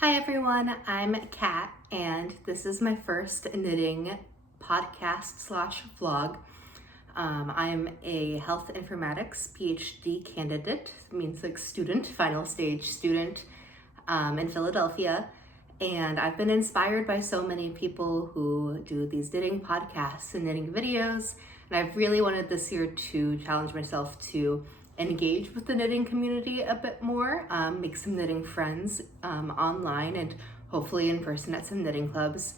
Hi everyone, I'm Kat, and this is my first knitting podcast slash vlog. I'm a health informatics PhD candidate, means like student, final stage student in Philadelphia. And I've been inspired by so many people who do these knitting podcasts and knitting videos. And I've really wanted this year to challenge myself to engage with the knitting community a bit more, make some knitting friends online and hopefully in person at some knitting clubs.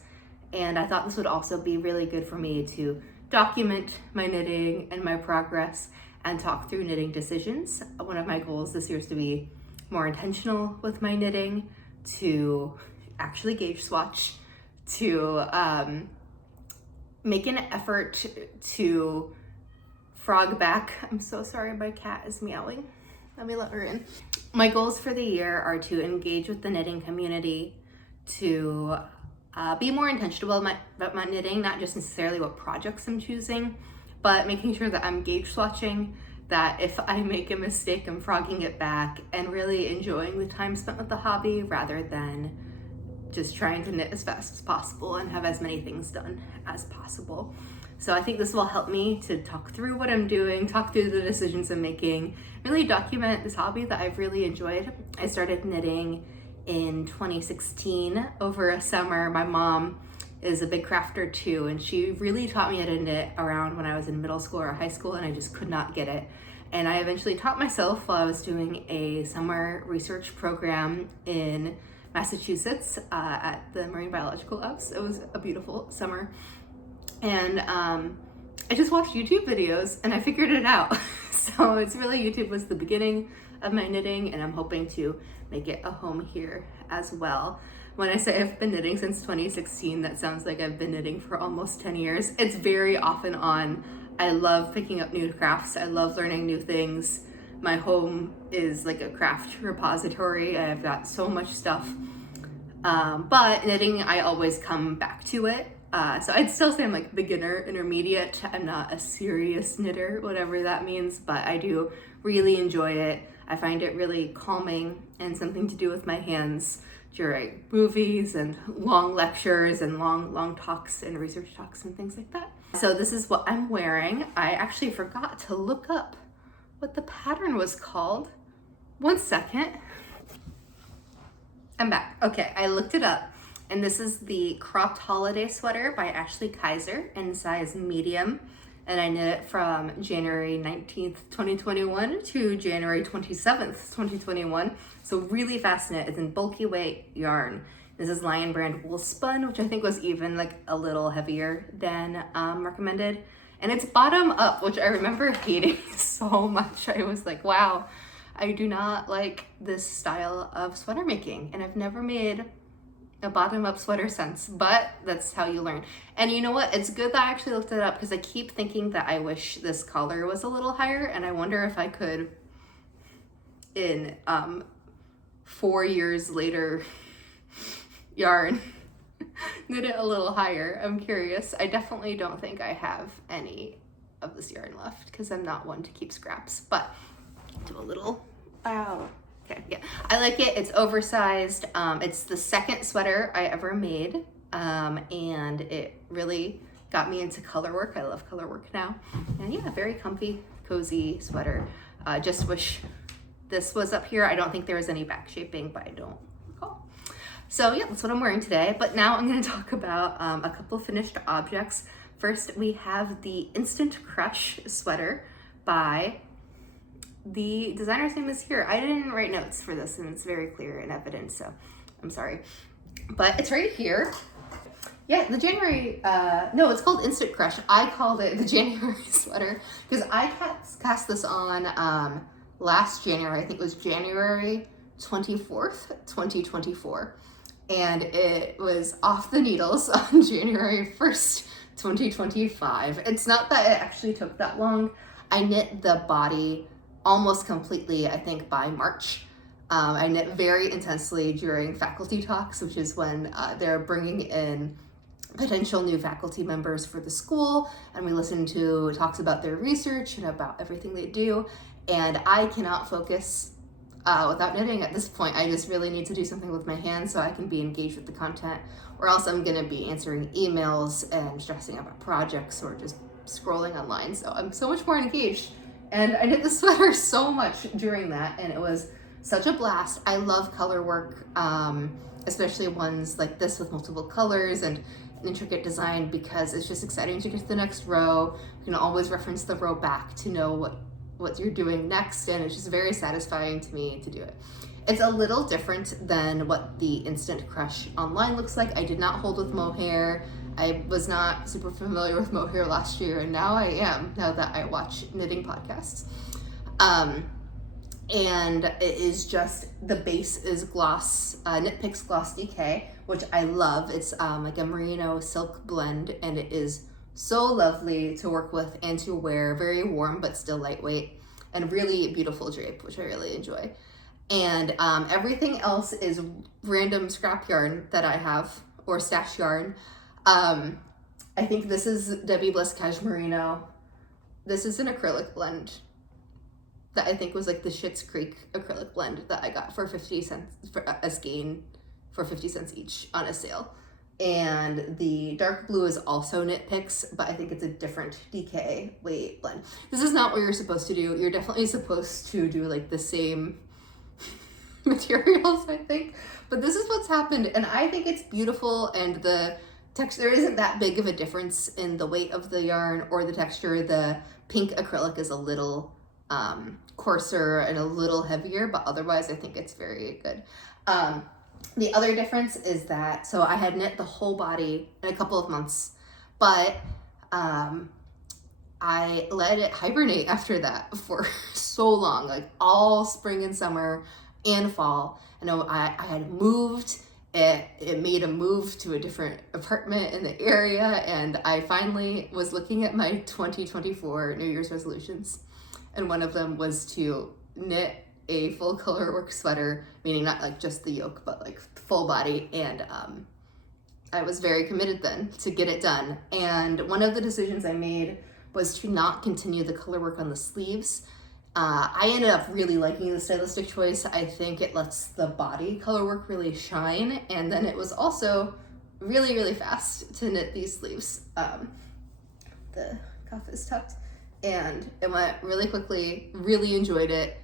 And I thought this would also be really good for me to document my knitting and my progress and talk through knitting decisions. One of my goals this year is to be more intentional with my knitting, to actually gauge swatch, to make an effort to frog back. I'm so sorry, my cat is meowing. Let me let her in. My goals for the year are to engage with the knitting community, to be more intentional about my knitting, not just necessarily what projects I'm choosing, but making sure that I'm gauge swatching, that if I make a mistake, I'm frogging it back and really enjoying the time spent with the hobby rather than just trying to knit as fast as possible and have as many things done as possible. So I think this will help me to talk through what I'm doing, talk through the decisions I'm making, really document this hobby that I've really enjoyed. I started knitting in 2016 over a summer. My mom is a big crafter too, and she really taught me how to knit around when I was in middle school or high school, and I just could not get it. And I eventually taught myself while I was doing a summer research program in Massachusetts at the Marine Biological Labs. It was a beautiful summer. And I just watched YouTube videos and I figured it out. So it's really, YouTube was the beginning of my knitting, and I'm hoping to make it a home here as well. When I say I've been knitting since 2016, that sounds like I've been knitting for almost 10 years. It's very off and on. I love picking up new crafts. I love learning new things. My home is like a craft repository. I've got so much stuff. But knitting, I always come back to it. So I'd still say I'm like beginner, intermediate. I'm not a serious knitter, whatever that means, but I do really enjoy it. I find it really calming and something to do with my hands during movies and long lectures and long talks and research talks and things like that. So this is what I'm wearing. I actually forgot to look up what the pattern was called. One second. I'm back. Okay, I looked it up, and this is the cropped holiday sweater by Ashley Kaiser in size medium, and I knit it from January 19th, 2021 to January 27th, 2021. So really fast knit. It's in bulky weight yarn. This is Lion Brand Wool Spun, which I think was even like a little heavier than recommended. And it's bottom up, which I remember hating so much. I was like, wow, I do not like this style of sweater making, and I've never made a bottom up sweater since, but that's how you learn. And you know what? It's good that I actually looked it up, because I keep thinking that I wish this collar was a little higher, and I wonder if I could, in 4 years later yarn, knit it a little higher. I'm curious. I definitely don't think I have any of this yarn left, because I'm not one to keep scraps, but do a little, wow. Okay, yeah, I like it. It's oversized. It's the second sweater I ever made, and it really got me into color work. I love color work now. And yeah, very comfy, cozy sweater. Just wish this was up here. I don't think there was any back shaping, but I don't recall. So yeah, that's what I'm wearing today. But now I'm gonna talk about a couple finished objects. First, we have the Instant Crush sweater by, the designer's name is here. I didn't write notes for this, and it's very clear and evident, so I'm sorry. But it's right here. Yeah, the January, no, it's called Instant Crush. I called it the January sweater because I cast this on last January. I think it was January 24th, 2024. And it was off the needles on January 1st, 2025. It's not that it actually took that long. I knit the body almost completely, I think, by March. I knit very intensely during faculty talks, which is when they're bringing in potential new faculty members for the school, and we listen to talks about their research and about everything they do. And I cannot focus without knitting at this point. I just really need to do something with my hands so I can be engaged with the content, or else I'm gonna be answering emails and stressing about projects or just scrolling online. So I'm so much more engaged. And I knit the sweater so much during that, and it was such a blast. I love color work, especially ones like this with multiple colors and an intricate design, because it's just exciting to get to the next row. You can always reference the row back to know what you're doing next, and it's just very satisfying to me to do it. It's a little different than what the Instant Crush online looks like. I did not hold with mohair. I was not super familiar with mohair last year, and now I am, now that I watch knitting podcasts. And it is just, the base is gloss, Knit Picks Gloss DK, which I love. It's like a merino silk blend, and it is so lovely to work with and to wear. Very warm, but still lightweight, and really beautiful drape, which I really enjoy. And everything else is random scrap yarn that I have, or stash yarn. I think this is Debbie Bliss Cashmerino. This is an acrylic blend that I think was like the Schitt's Creek acrylic blend that I got for 50 cents, for a skein for 50 cents each on a sale. And the dark blue is also Knit Picks, but I think it's a different DK weight blend. This is not what you're supposed to do. You're definitely supposed to do like the same materials, I think. But this is what's happened, and I think it's beautiful, and the texture, there isn't that big of a difference in the weight of the yarn or the texture. The pink acrylic is a little coarser and a little heavier, but otherwise I think it's very good. The other difference is that, so I had knit the whole body in a couple of months, but I let it hibernate after that for so long, like all spring and summer and fall. And I had moved, it made a move to a different apartment in the area, and I finally was looking at my 2024 New Year's resolutions, and one of them was to knit a full color work sweater, meaning not like just the yoke, but like full body. And I was very committed then to get it done. And one of the decisions I made was to not continue the color work on the sleeves. I ended up really liking the stylistic choice. I think it lets the body color work really shine. And then it was also really, really fast to knit these sleeves. The cuff is tucked, and it went really quickly, really enjoyed it.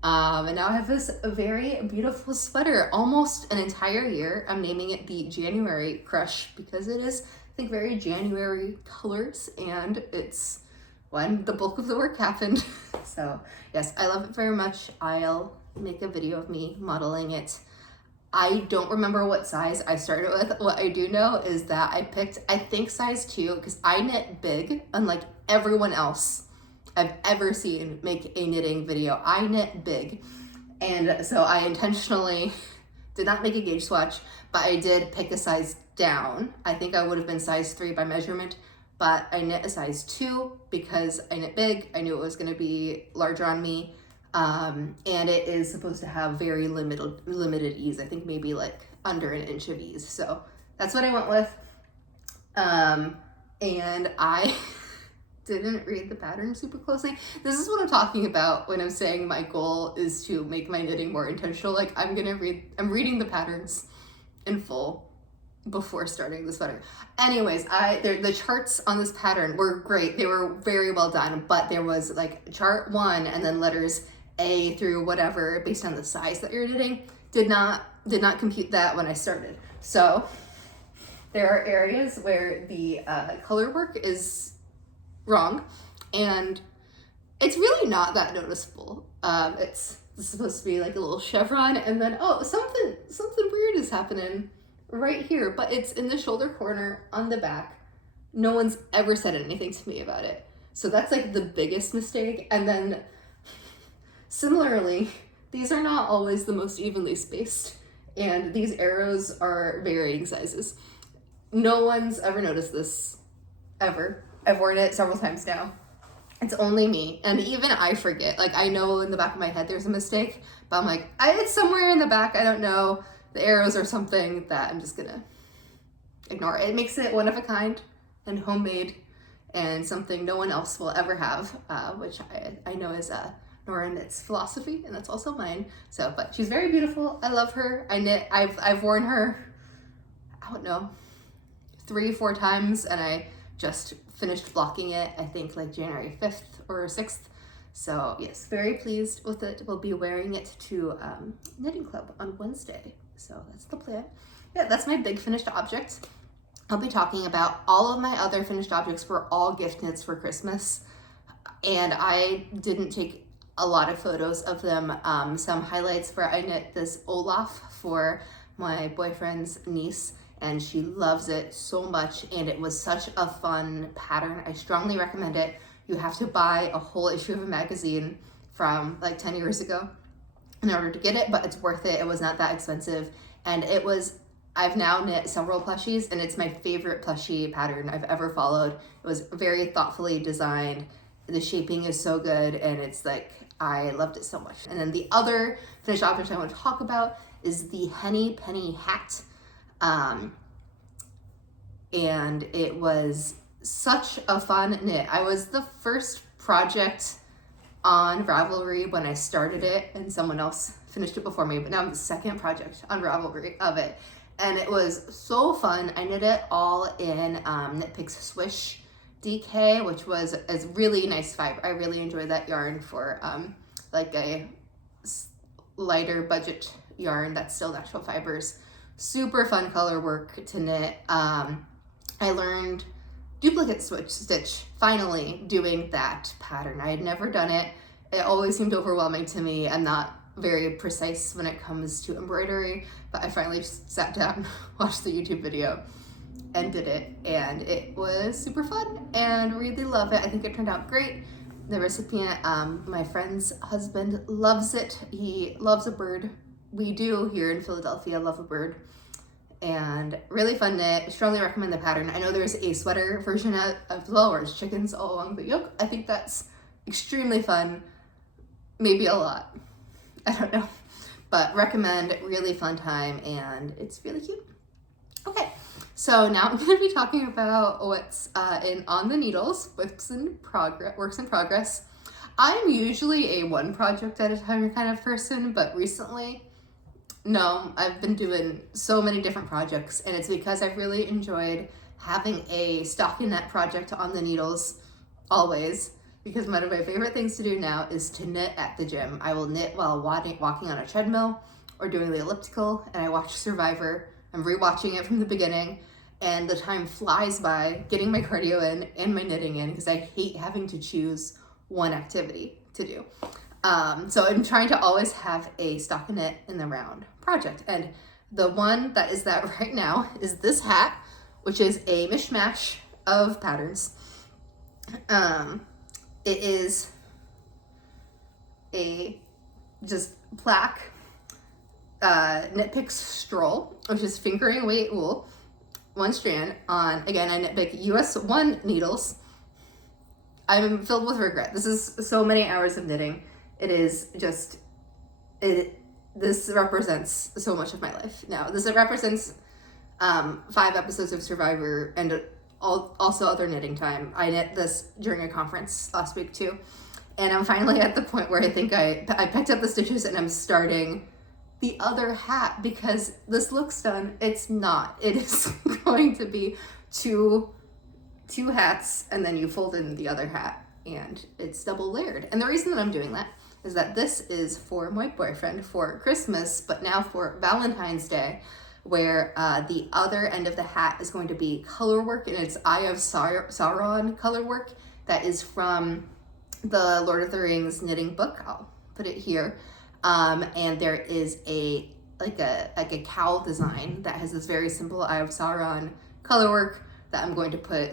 And now I have this very beautiful sweater, almost an entire year. I'm naming it the January Crush because it is, I think, very January colors, and it's when the bulk of the work happened. So yes, I love it very much. I'll make a video of me modeling it. I don't remember what size I started with. What I do know is that I picked, I think, size 2, because I knit big, unlike everyone else I've ever seen make a knitting video. I knit big. And so I intentionally did not make a gauge swatch, but I did pick a size down. I think I would have been size 3 by measurement, but I knit a size 2 because I knit big. I knew it was going to be larger on me. And it is supposed to have very limited ease. I think maybe like under an inch of ease. So that's what I went with. And I didn't read the pattern super closely. This is what I'm talking about when I'm saying my goal is to make my knitting more intentional. Like I'm reading the patterns in full before starting the sweater. Anyways, the charts on this pattern were great. They were very well done, but there was like chart 1 and then letters A through whatever based on the size that you're knitting. Did not compute that when I started. So there are areas where the color work is wrong, and it's really not that noticeable. It's supposed to be like a little chevron, and then something weird is happening right here, but it's in the shoulder corner on the back. No one's ever said anything to me about it, so that's like the biggest mistake. And then similarly, these are not always the most evenly spaced, and these arrows are varying sizes. No one's ever noticed this, ever. I've worn it several times now. It's only me, and even I forget. Like, I know in the back of my head there's a mistake, but I'm like, it's somewhere in the back, I don't know. The arrows are something that I'm just gonna ignore. It makes it one of a kind and homemade, and something no one else will ever have, which I know is Nora knits philosophy, and that's also mine. So, but she's very beautiful. I love her. I've worn her, I don't know, 3-4 times, and I just finished blocking it, I think like January 5th or 6th. So yes, very pleased with it. We'll be wearing it to knitting club on Wednesday. So that's the plan. Yeah, that's my big finished object. I'll be talking about all of my other finished objects were all gift knits for Christmas. And I didn't take a lot of photos of them. Some highlights where I knit this Olaf for my boyfriend's niece, and she loves it so much, and it was such a fun pattern. I strongly recommend it. You have to buy a whole issue of a magazine from like 10 years ago in order to get it, but it's worth it. It was not that expensive, and I've now knit several plushies, and it's my favorite plushie pattern I've ever followed. It was very thoughtfully designed. The shaping is so good, and it's like, I loved it so much. And then the other finished object I want to talk about is the Henny Penny hat. And it was such a fun knit. I was the first project on Ravelry when I started it, and someone else finished it before me, but now I'm the second project on Ravelry of it. And it was so fun. I knit it all in Knit Picks Swish DK, which was a really nice fiber. I really enjoyed that yarn for like a lighter budget yarn that's still natural fibers. Super fun color work to knit. I learned duplicate stitch finally doing that pattern. I had never done it. It always seemed overwhelming to me. I'm not very precise when it comes to embroidery, but I finally sat down, watched the YouTube video, and did it, and it was super fun and really love it. I think it turned out great. The recipient, my friend's husband, loves it. He loves a bird. We do here in Philadelphia love a bird, and really fun knit. Strongly recommend the pattern. I know there's a sweater version as well where it's chickens all along the yoke. I think that's extremely fun, maybe a lot, I don't know, but recommend. Really fun time, and it's really cute. Okay, so now I'm going to be talking about what's on the needles, works in progress. I'm usually a one project at a time kind of person, but recently, no, I've been doing so many different projects, and it's because I've really enjoyed having a stockinette project on the needles always, because one of my favorite things to do now is to knit at the gym. I will knit while walking on a treadmill or doing the elliptical, and I watch Survivor. I'm rewatching it from the beginning, and the time flies by getting my cardio in and my knitting in, because I hate having to choose one activity to do. So I'm trying to always have a stockinette in the round project, and the one that is that right now is this hat, which is a mishmash of patterns. It is a just black Knit Picks Stroll, which is fingering weight wool, one strand on, again, I Knit Pick US 1 needles. I'm filled with regret. This is so many hours of knitting. It is just, this represents so much of my life now. This represents 5 episodes of Survivor and also other knitting time. I knit this during a conference last week too. And I'm finally at the point where I think I picked up the stitches and I'm starting the other hat, because this looks done. It's not. It is going to be two hats, and then you fold in the other hat, and it's double layered. And the reason that I'm doing that is that this is for my boyfriend for Christmas, but now for Valentine's Day, where the other end of the hat is going to be color work, and it's Eye of Sauron color work that is from the Lord of the Rings knitting book. I'll put it here. And there is a cowl design that has this very simple Eye of Sauron color work that I'm going to put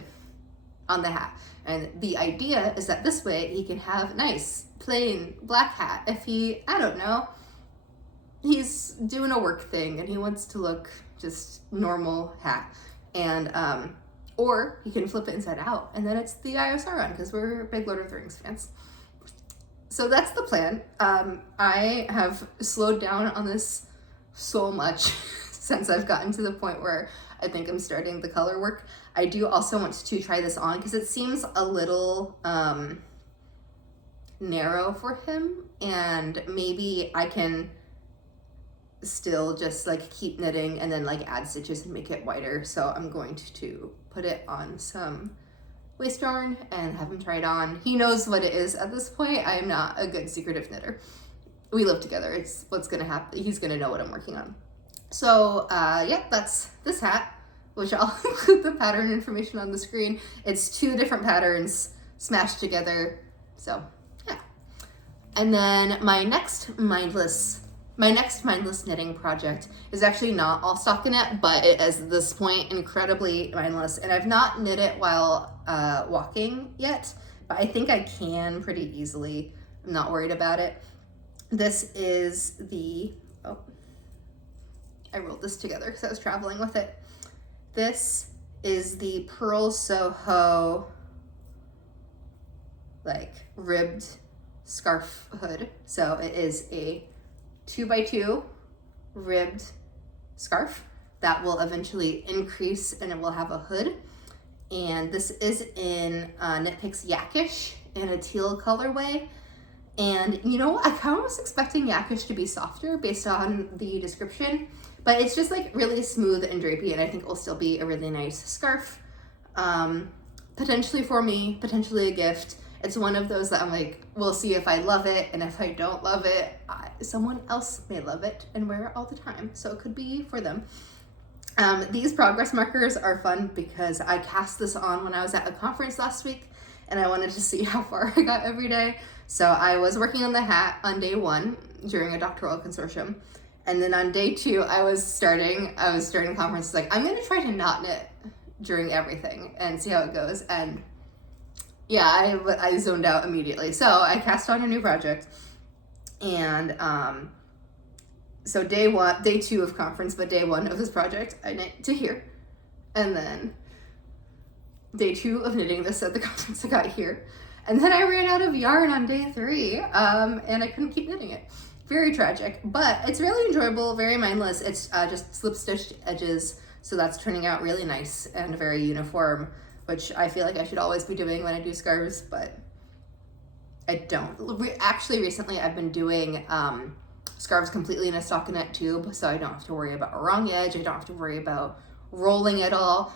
on the hat. And the idea is that this way he can have nice plain black hat if he, I don't know, he's doing a work thing and he wants to look just normal hat. And or he can flip it inside out, and then it's the Eye of Sauron, because we're big Lord of the Rings fans. So that's the plan. I have slowed down on this so much since I've gotten to the point where I think I'm starting the color work. I do also want to try this on because it seems a little narrow for him, and maybe I can still just like keep knitting and then like add stitches and make it wider. So I'm going to put it on some waste yarn and have him try it on. He knows what it is at this point. I am not a good secretive knitter. We live together. It's what's gonna happen. He's gonna know what I'm working on. So yeah, that's this hat, which I'll include the pattern information on the screen. It's 2 different patterns smashed together. So yeah. And then my next mindless knitting project is actually not all stockinette, but it is at this point incredibly mindless. And I've not knit it while walking yet, but I think I can pretty easily. I'm not worried about it. This is the, oh, I rolled this together because I was traveling with it. This is the Purl Soho like ribbed scarf hood. So it is a 2x2 ribbed scarf that will eventually increase and it will have a hood. And this is in Knit Picks Yakish in a teal colorway. And you know, I kind of was expecting Yakish to be softer based on the description, but it's just like really smooth and drapey, and I think it will still be a really nice scarf. Potentially for me, potentially a gift. It's one of those that I'm like, we'll see if I love it, and if I don't love it, someone else may love it and wear it all the time. So it could be for them. These progress markers are fun because I cast this on when I was at a conference last week, and I wanted to see how far I got every day. So I was working on the hat on day 1 during a doctoral consortium. And then on day 2, I was starting conference, like, I'm gonna try to not knit during everything and see how it goes. And yeah, I zoned out immediately. So I cast on a new project. And so day 2 of conference, but day 1 of this project, I knit to here. And then day 2 of knitting this at the conference, I got here. And then I ran out of yarn on day 3, and I couldn't keep knitting it. Very tragic, but it's really enjoyable, very mindless. It's just slip-stitched edges, so that's turning out really nice and very uniform, which I feel like I should always be doing when I do scarves, but I don't. Actually, recently I've been doing scarves completely in a stockinette tube, so I don't have to worry about a wrong edge. I don't have to worry about rolling at all.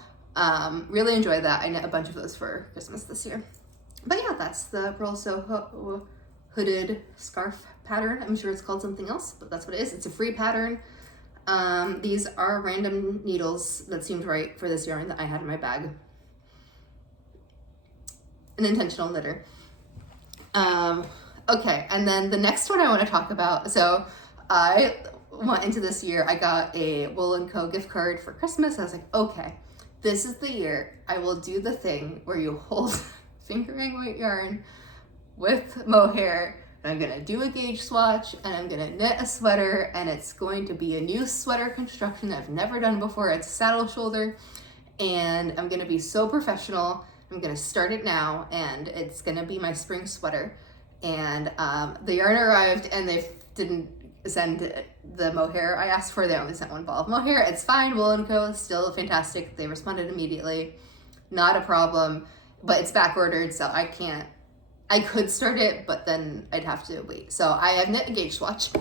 Really enjoy that. I knit a bunch of those for Christmas this year. But yeah, that's the Purl Soho hooded scarf pattern. I'm sure it's called something else, but that's what it is. It's a free pattern. These are random needles that seemed right for this yarn that I had in my bag. An intentional knitter. Okay, and then the next one I want to talk about. So I went into this year, I got a Wool & Co gift card for Christmas. I was like, okay, this is the year I will do the thing where you hold fingering weight yarn with mohair, and I'm gonna do a gauge swatch, and I'm gonna knit a sweater, and it's going to be a new sweater construction that I've never done before. It's saddle shoulder, and I'm gonna be so professional. I'm gonna start it now, and it's gonna be my spring sweater. And the yarn arrived, and they didn't send the mohair I asked for. They only sent one ball of mohair. It's fine. Wool & Co is still fantastic. They responded immediately. Not a problem. But it's back ordered, so I could start it, but then I'd have to wait. So I have knit a gauge swatch,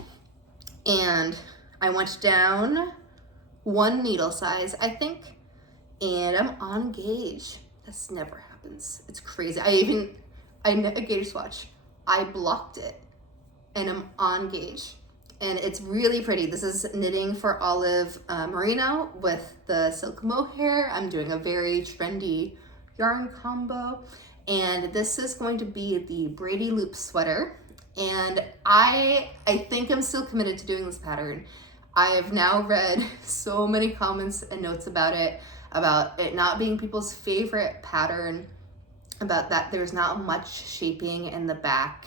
and I went down 1 needle size, I think, and I'm on gauge. This never happens. It's crazy. I knit a gauge swatch. I blocked it, and I'm on gauge, and it's really pretty. This is knitting for Olive Merino with the silk mohair. I'm doing a very trendy yarn combo, and this is going to be the Brady Loop sweater, and I think I'm still committed to doing this pattern. I have now read so many comments and notes about it not being people's favorite pattern, about that there's not much shaping in the back,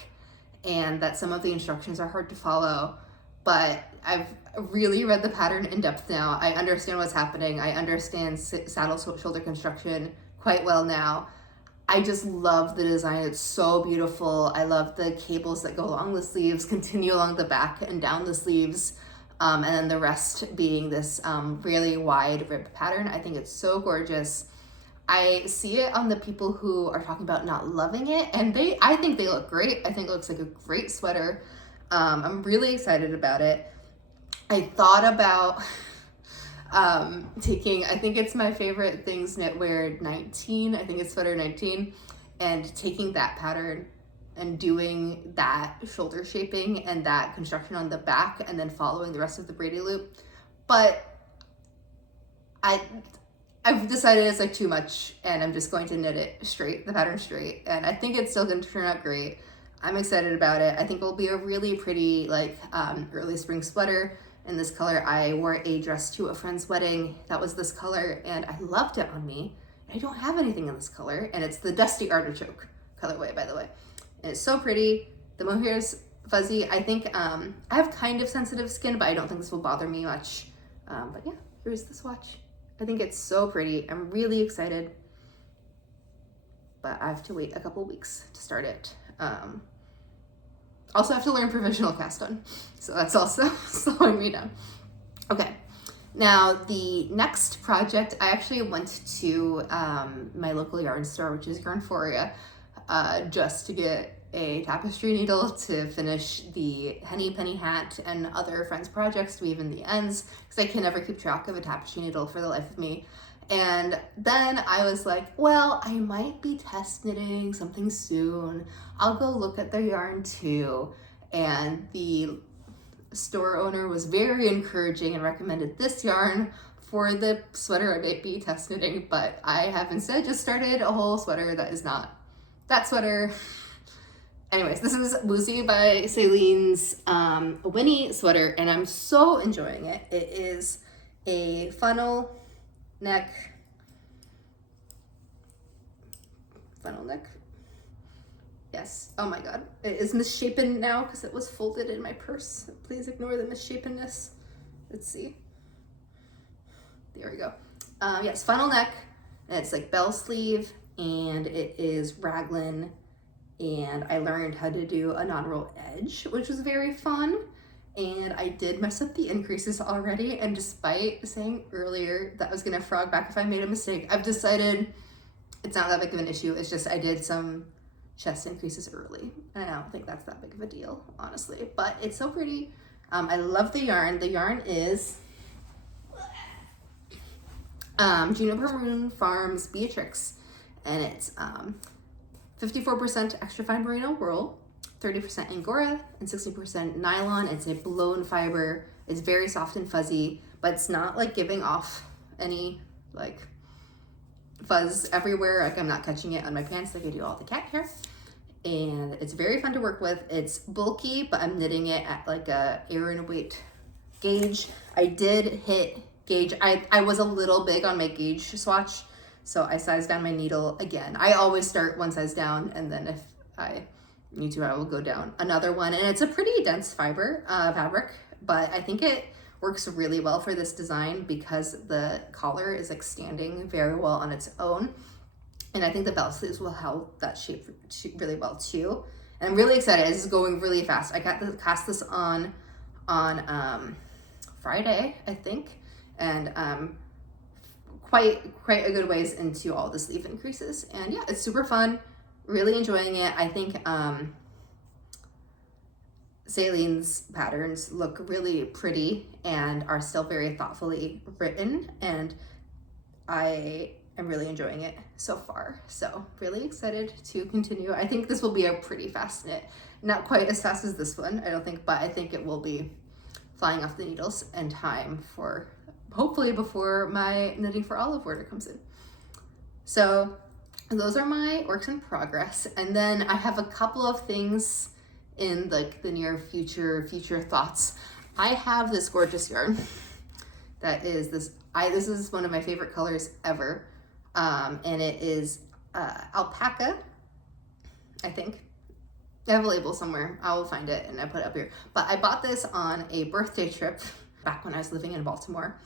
and that some of the instructions are hard to follow. But I've really read the pattern in depth now. I understand what's happening. I understand saddle shoulder construction quite well now. I just love the design. It's so beautiful. I love the cables that go along the sleeves, continue along the back and down the sleeves, and then the rest being this really wide rib pattern. I think it's so gorgeous. I see it on the people who are talking about not loving it, and I think they look great. I think it looks like a great sweater. I'm really excited about it. I thought about taking, I think it's my favorite things knitwear 19, I think it's sweater 19, and taking that pattern and doing that shoulder shaping and that construction on the back and then following the rest of the Brady loop. But I've decided it's like too much, and I'm just going to knit it straight, the pattern straight, and I think it's still going to turn out great. I'm excited about it. I think it'll be a really pretty like early spring sweater in this color. I wore a dress to a friend's wedding that was this color, and I loved it on me. I don't have anything in this color, and it's the Dusty Artichoke colorway, by the way. And it's so pretty. The mohair is fuzzy. I think I have kind of sensitive skin, but I don't think this will bother me much. But yeah, here's the swatch. I think it's so pretty. I'm really excited, but I have to wait a couple weeks to start it. Also, I have to learn provisional cast on, so that's also slowing me down. Okay, now the next project, I actually went to my local yarn store, which is Yarnforia, just to get a tapestry needle to finish the Henny Penny hat and other friends' projects to weave in the ends, because I can never keep track of a tapestry needle for the life of me. And then I was like, well, I might be test knitting something soon. I'll go look at their yarn too. And the store owner was very encouraging and recommended this yarn for the sweater I might be test knitting, but I have instead just started a whole sweater that is not that sweater. Anyways, this is Woozy by Celine's Winnie sweater, and I'm so enjoying it. It is a funnel neck, yes, oh my god, it is misshapen now because it was folded in my purse. Please ignore the misshapenness. Let's see, there we go. Yes, funnel neck, and it's like bell sleeve, and it is raglan, and I learned how to do a non-roll edge, which was very fun. And I did mess up the increases already, and despite saying earlier that I was gonna frog back if I made a mistake, I've decided it's not that big of an issue. It's just I did some chest increases early, and I don't think that's that big of a deal, honestly. But it's so pretty. I love the yarn. The yarn is Juniper Maroon Farms Beatrix, and it's 54% extra fine merino wool, 30% Angora, and 60% nylon. It's a blown fiber. It's very soft and fuzzy, but it's not like giving off any like fuzz everywhere. Like I'm not catching it on my pants like I do all the cat hair. And it's very fun to work with. It's bulky, but I'm knitting it at like a Aran weight gauge. I did hit gauge. I was a little big on my gauge swatch, so I sized down my needle again. I always start one size down, and then if I need to, I will go down another one. And it's a pretty dense fiber fabric, but I think it works really well for this design because the collar is like standing very well on its own. And I think the belt sleeves will help that shape really well too. And I'm really excited. This is going really fast. I cast this on Friday, I think, and quite a good ways into all the sleeve increases. And yeah, it's super fun. Really enjoying it. I think Celine's patterns look really pretty and are still very thoughtfully written, and I am really enjoying it so far. So really excited to continue. I think this will be a pretty fast knit. Not quite as fast as this one, I don't think, but I think it will be flying off the needles in time for hopefully before my Knitting for Olive order comes in. So those are my works in progress. And then I have a couple of things in like the near future thoughts. I have this gorgeous yarn that is this is one of my favorite colors ever. And it is alpaca, I think. I have a label somewhere. I will find it and I put it up here. But I bought this on a birthday trip back when I was living in Baltimore.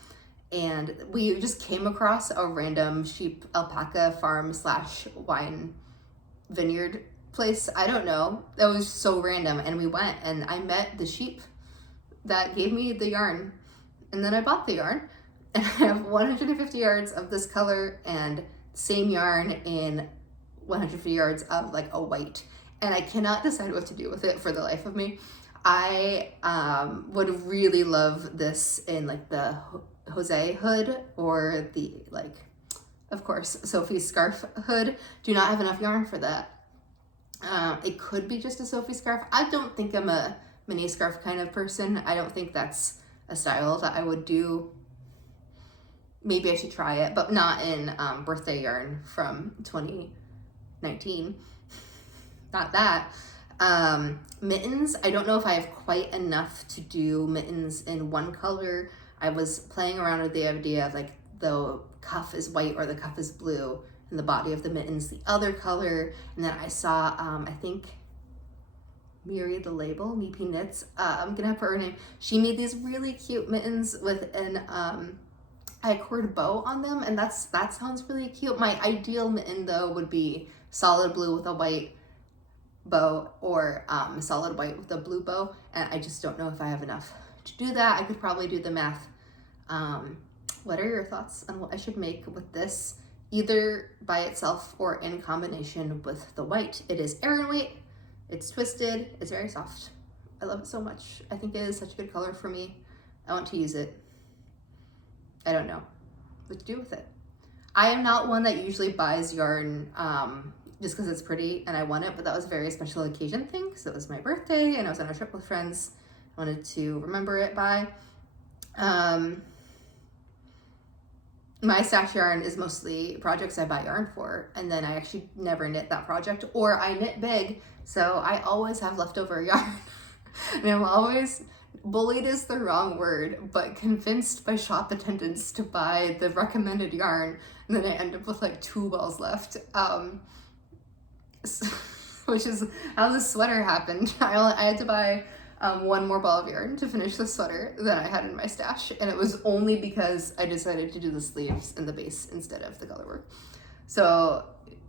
And we just came across a random sheep alpaca farm / wine vineyard place. I don't know. That was so random. And we went and I met the sheep that gave me the yarn. And then I bought the yarn. And I have 150 yards of this color, and same yarn in 150 yards of like a white, and I cannot decide what to do with it for the life of me. I would really love this in like the Jose hood, or the, like, of course, Sophie's scarf hood. Do not have enough yarn for that. It could be just a Sophie scarf. I don't think I'm a mini scarf kind of person. I don't think that's a style that I would do. Maybe I should try it, but not in birthday yarn from 2019. Not that. Mittens, I don't know if I have quite enough to do mittens in one color. I was playing around with the idea of like the cuff is white or the cuff is blue, and the body of the mittens the other color. And then I saw, I think Miri the label, Meepy Knits, I'm gonna have her name. She made these really cute mittens with an I-cord bow on them, and that sounds really cute. My ideal mitten though would be solid blue with a white bow, or solid white with a blue bow, and I just don't know if I have enough to do that. I could probably do the math. What are your thoughts on what I should make with this, either by itself or in combination with the white? It is Aran weight, it's twisted, it's very soft. I love it so much. I think it is such a good color for me. I want to use it. I don't know what to do with it. I am not one that usually buys yarn just because it's pretty and I want it, but that was a very special occasion thing because it was my birthday and I was on a trip with friends. I wanted to remember it by. My stash yarn is mostly projects I buy yarn for, and then I actually never knit that project, or I knit big, so I always have leftover yarn. And I'm always, bullied is the wrong word, but convinced by shop attendants to buy the recommended yarn, and then I end up with like 2 balls left. Which is how this sweater happened. I had to buy 1 more ball of yarn to finish the sweater that I had in my stash, and it was only because I decided to do the sleeves and the base instead of the color work. So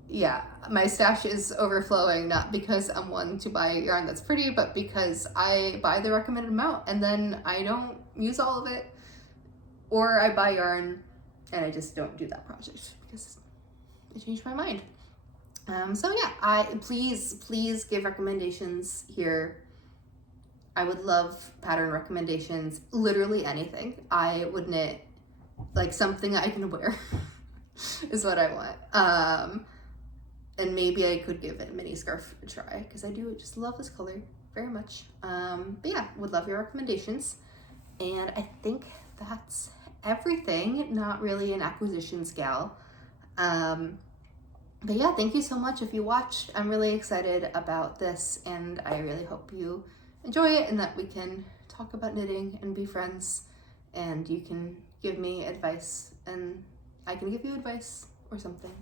yeah, my stash is overflowing, not because I'm one to buy yarn that's pretty, but because I buy the recommended amount and then I don't use all of it, or I buy yarn and I just don't do that project because I changed my mind. So yeah, please give recommendations here. I would love pattern recommendations, literally anything. I would knit like something I can wear is what I want. And maybe I could give it a mini scarf a try because I do just love this color very much. But yeah, would love your recommendations. And I think that's everything. Not really an acquisitions gal. But yeah, thank you so much if you watched. I'm really excited about this and I really hope you enjoy it and that we can talk about knitting and be friends, and you can give me advice and I can give you advice or something.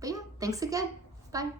But yeah, thanks again. Bye.